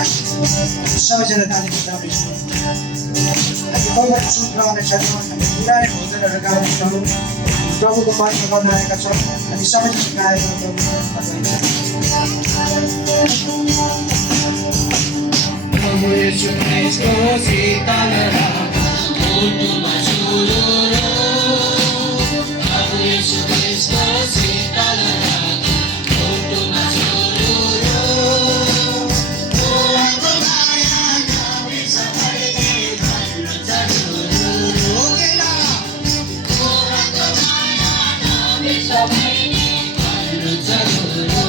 सबैजना ताली बजाउनेछौँ। कोहीबाट सुट गाउने छैनौँ, हामी पुरानै भजनहरू गाउनेछौँ, प्रभुको महिमा गर्न आएका छौँ। हामी सबैजना गाएर प्रभु येशू ख्रीष्टको शीतल मुटुमा सुरुरो, प्रभु येशू ख्रीष्टको शीतल मुटुमा सुरुरो, उहाँको माया नबिर्स मैले भन्नु जरुरो, उहाँको माया नबिर्स मैले भन्नु जरुरो,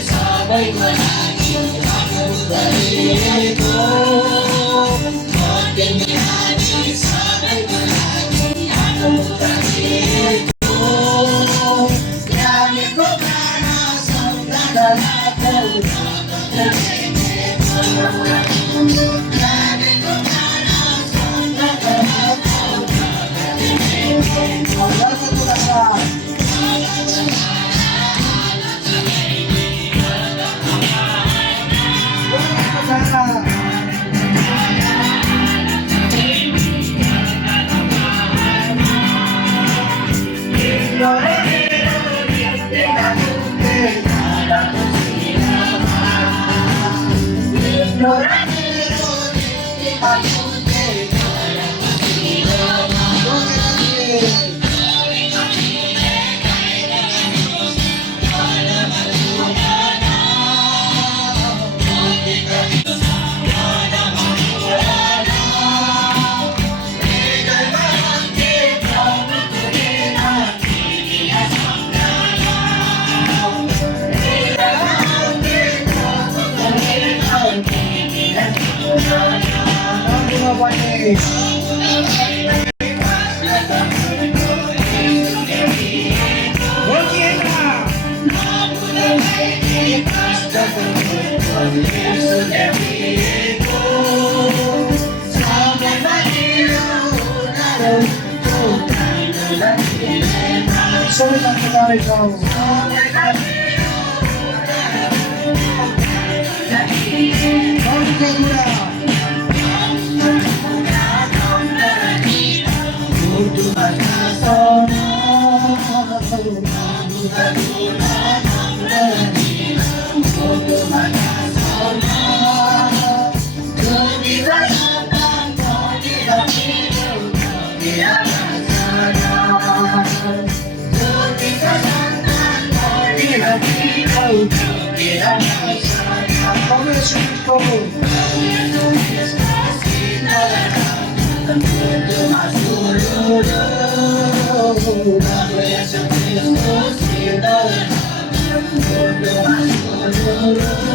सबैको लागि आफ्नो गरिएको, तिमी हामी सबैको लागि आफ्नो गरिएको, ज्ञानीको प्राण सम्झनाको ज्ञानीको प्राण सम्झनाको Yes,